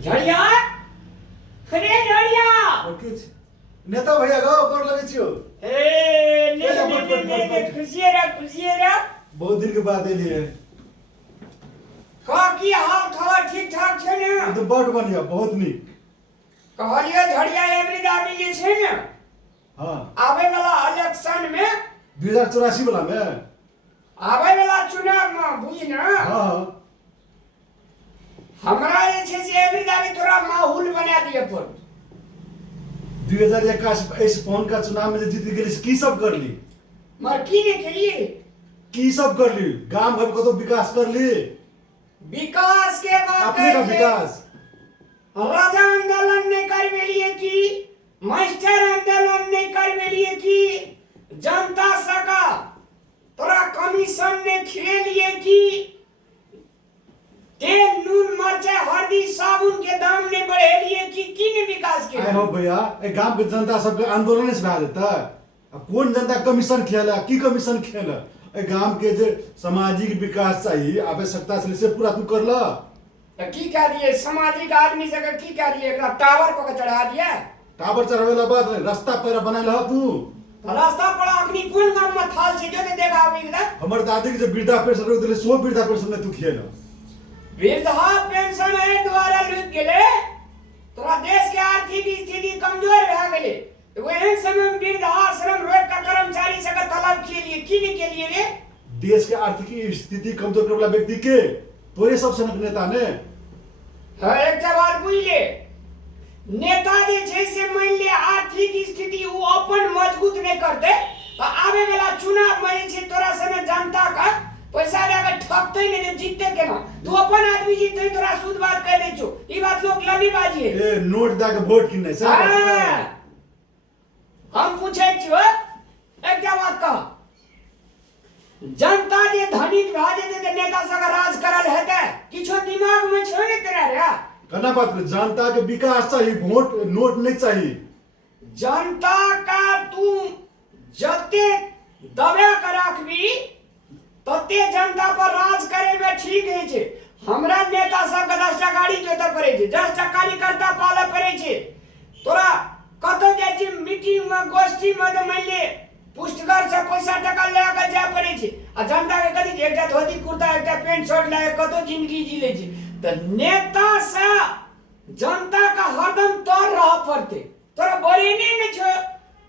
झड़िया अरे झड़िया नेता भैया गाओ कर लगे छियो ए ले खुशी रे बहुत दिन के बाद एलिए का की हाल खबर ठीक ठाक छे ने तो बड़ बढ़िया बहुत नीक कहलिए झड़िया एवरी दाबी जे छे ने हां आवे वाला इलेक्शन में 2084 वाला में आवे वाला चुनाव में बुझ ना हां हमरा जे छे से एवरी दाबी तोरा माहौल बना दिए पर 2021 फोन का चुनाव में जीत गेली की सब करली मर की ने के लिए की सब करली गांव घर को तो विकास करली विकास के बात अपने का विकास राजा आंदोलन ने करवेलिए की मास्टर आंदोलन ने करवेलिए की जनता सका तोरा कमीशन ने खेलिए की तेल नून मरचा हल्दी साबुन के दाम ने बढ़ेलिए की ने विकास के आए हो भैया ए गांव के जनता सब के आंदोलन से भा देता अब कौन जनता कमीशन खेला की कमीशन खेला ए गांव के जे सामाजिक विकास चाहिए आवश्यकता से पूरा तू करला की कह दिए सामाजिक आदमी से की कह दिए एकरा टावर पर चढ़ा दिया टावर चढ़ावेला बात नहीं रास्ता पैरा बनाला तू रास्ता पर अखनी कोन गांव में थाल छै जो देखा आबी के हमर दादी के जे वृद्धा पेंशन रोक देले सो वृद्धा पेंशन में तू खेला वृद्धा पेंशन है द्वारा लुट गेले तोरा देश के आर्थिक स्थिति कमजोर भ गेले तो एहन समय में वृद्धा आश्रम रोक का कर्मचारी से तलब के लिए की नहीं के लिए रे देश के आर्थिक स्थिति कमजोर करे वाला व्यक्ति के तोरे सब सनक नेता ने एक बात बुझ ले नेता जे छै से मान ले आर्थिक स्थिति वो अपन मजबूत नहीं करते तो आवे वाला चुनाव में छै तोरा सने जनता का पैसा लेके ठगते नहीं जीतते केना तू अपन आदमी जीतते तोरा शुद्ध बात कह दे छो ई बात लोग लंबी बाजी है ए नोट दा के वोट किने से हम पूछे छियो एक बात कह जनता जे धनिक भा जेते त नेता सब राज करल हेते किछो दिमाग में छै ने तेरा रे कना बात कर जनता के विकास चाहिए वोट नोट नहीं चाहिए जनता का तू जते दबा के रखबी तते जनता पर राज करे में ठीक है छे हमरा नेता सब के 10 टा गाड़ी जोते पड़े छे 10 टा कार्यकर्ता पाले पड़े छे तोरा कतो जाय छी मीटिंग में गोष्ठी में तो मान ले पुस्तकर से पैसा टका लेके जाय पड़े छे आ जनता के कथि एकटा धोती कुर्ता एकटा पैंट शर्ट लाके कतो जिंदगी जी ले छे त नेता से जनता का हरदम तोर रह पड़ते तोरा बड़े नहीं छ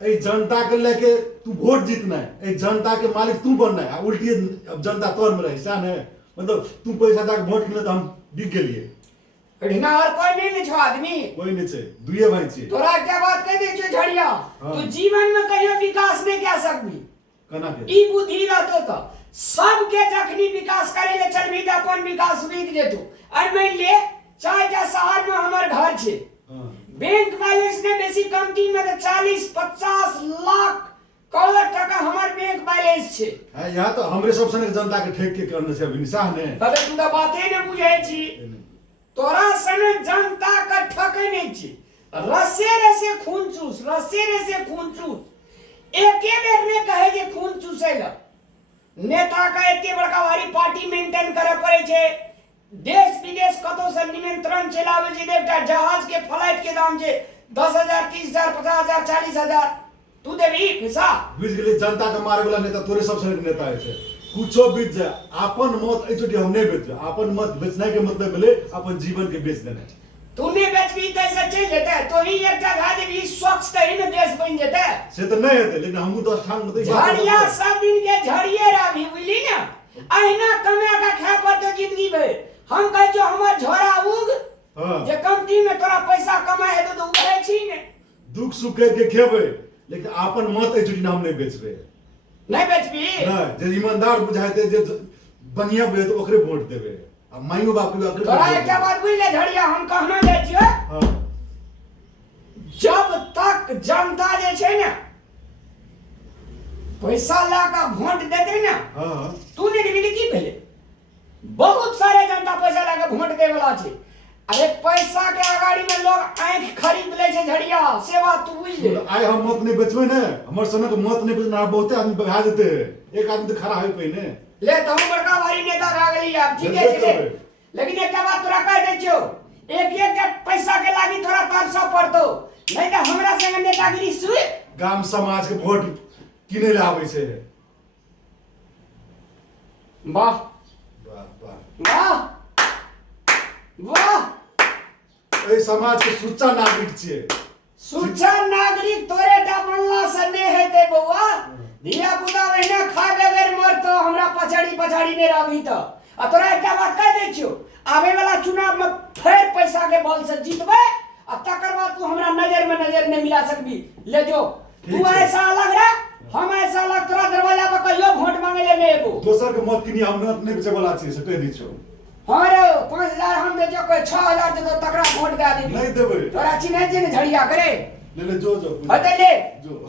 ए जनता के लेके तू वोट जीतना है ए जनता के मालिक तू बनना है उल्टी अब जनता तोर में रहे सान है मतलब तू पैसा दा के वोट किने तो हम बिक गेलिए अढ़ना और कोई नहीं छ आदमी कोई नहीं छे दुइए भाई छे तोरा क्या बात कह दे छ झड़िया तू जीवन में कहियो विकास नहीं क्या सकबी कना के ई बुद्धि रहतो त सब के जखनी विकास करे ले चलबी त अपन विकास बीत जेतू और मान ले चाहे जा शहर में हमर घर छे बैंक बैलेंस ने बेसी कमती में तो 40-50 लाख करोड़ टका हमार बैंक बैलेंस छे है यहाँ तो हमरे सब सने जनता के ठेक के करने से अभी निशान है तबे तू तो बातें ने बुझे छी तोरा सने जनता का ठके नहीं छी रसे खून चूस एके बेर ने कहे जे खून चूसेला नेता का एते बड़का भारी पार्टी मेंटेन करे पड़े छे देश विदेश कतो से निमंत्रण चलावे जे एकटा जहाज के फ्लाइट के दाम जे 10,000 30,000 50,000 40,000 तू देबी पैसा बुझ गेली जनता के मारे वाला नेता तोरे सब सने नेता है छे कुछो बीत जाए अपन मत एचोटी हम नहीं बेच अपन मत बेचने के मतलब भेले अपन जीवन के बेच देना तूने बेचबी त सच्चे जेते तो ही एकटा घाटे भी स्वच्छ तही में देश बन जेते से तो नहीं हेते लेकिन हम तो ठान मत झड़िया सब दिन के झड़िए राभी बुझली ना अहिना कमा का खा पर तो जिंदगी भर हम कह जो हमर झोरा उग जे कंपनी में तोरा पैसा कमाए है तो उगरे छी ने दुख सुख के खेबे लेकिन अपन मत एचोटी हम नहीं बेचबे नहीं बेचबी ना जे ईमानदार बुझाइते जे बढ़िया बुझे तो ओकरे वोट देबे अब माइयो बाप के ओकरे तोरा एक बात बुझ ले झड़िया हम कहना जाय छियो हां जब तक जनता जे छै ने पैसा लाका वोट देते ना हां तू ने देबी की भेले बहुत सारे जनता पैसा लाके वोट दे वाला छै अरे पैसा के आगाड़ी में लोग आंख खरीद ले छै झड़िया सेवा तू बुझ ले आय हम मत नहीं बेचबे ने हमर सनक मत नहीं बेचना बहुते आदमी बगा देते एक आदमी तो खड़ा है पहिने ले तो हम बड़का भारी नेता रह गेली अब ठीक है लेकिन एक बात तोरा कह दे छियो एक एक के पैसा के लागी थोड़ा तरसा पड़तो नहीं तो हमरा संग नेतागिरी सुई गाम समाज के वोट किने ले आबै छै। वाह वाह वाह, वाह वाह एहि समाज के सुच्चा नागरिक छियै। सुच्चा नागरिक तोरे टा बनला से नहीं हेते बउआ। धिया पुता वहिने खा बेगर मरतो हमरा पछाड़ी पछाड़ी ने रहबी तो आ तोरा एकटा बात कह दै छियो आवे वाला चुनाव में फेर पैसा के बल से जीतबे आ तकर बाद तू हमरा नजर में नजर नहीं मिला सकबी। ले जो तू ऐसा अलग रह हम ऐसा अलग तोरा दरवाजा पर कहियो वोट मांगे ले नहीं एबो। दोसर के मत किनी हम नहीं बेचे वाला छियै से कह दै छियो। हां रे 5000 हम दे जो कोई 6000 दे दो तकरा वोट दे देबी नहीं देबै। तोरा चिन्हे छै ने झड़िया करे ले ले जो जो हटे ले जो